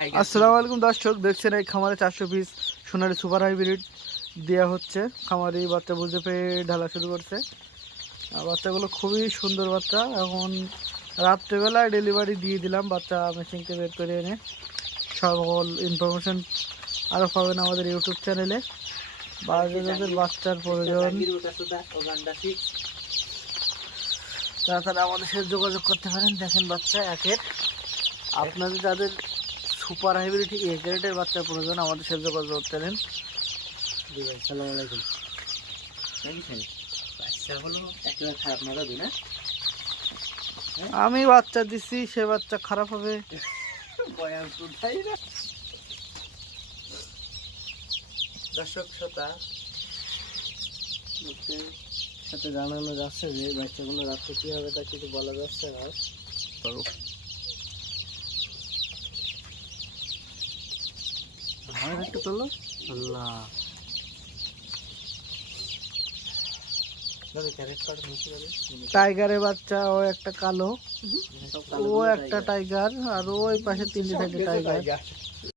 আসসালামু আলাইকুম দর্শক, দেখছেন এই খামারে 400 পিস সোনালী সুপার হাইব্রিড দেওয়া হচ্ছে। খামারি বাচ্চা বুঝে পেয়ে ঢালা শুরু করছে। বাচ্চাগুলো খুবই সুন্দর বাচ্চা। এখন রাত্রেবেলায় ডেলিভারি দিয়ে দিলাম বাচ্চা মেশিনকে বের করে এনে। সকল ইনফরমেশন আরও পাবেন আমাদের ইউটিউব চ্যানেলে। বা যাদের বাচ্চার প্রয়োজন তারা আমাদের সাথে যোগাযোগ করতে পারেন। দেখেন বাচ্চা একের, আপনাদের যাদের সুপার হাইব্রিড এ গ্রেডের বাচ্চার প্রয়োজন আমাদের সাথে যোগাযোগ করতে পারেন। জি ভাই, সালাম আলাইকুম। বাচ্চাগুলো একেবারে খারাপ না দাদু না? আমি বাচ্চা দিছি, সে বাচ্চা খারাপ হবে? দর্শক শ্রোতা সাথে জানানো যাচ্ছে যে বাচ্চাগুলো রাত্রে কি হবে তা কিছু বলা যাচ্ছে না। একটু তোলো। আল্লাহ, টাইগারের বাচ্চা, ও একটা কালো, ও একটা টাইগার, আর ওই পাশে তিনটে থাকে টাইগার।